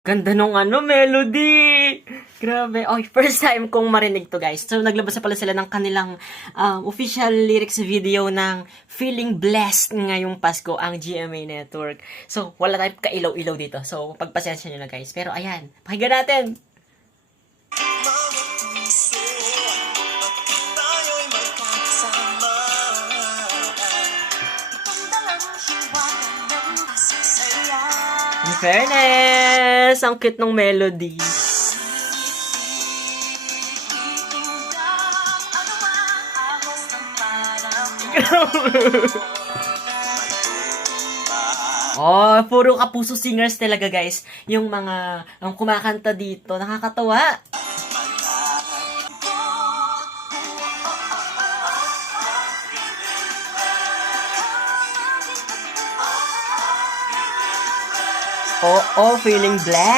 Ganda nung melody! Grabe. Okay, first time kong marinig to, guys. So, naglabas na pala sila ng kanilang official lyrics video ng Feeling Blessed ngayong Pasko, ang GMA Network. So, wala tayong kailaw-ilaw dito. So, pagpasensya nyo na, guys. Pero, ayan. Pakinggan natin! In fairness, ang cute ng melody. Oh, puro kapuso singers talaga, guys. Yung mga kumakanta dito, nakakatawa. Oo, feeling blessed.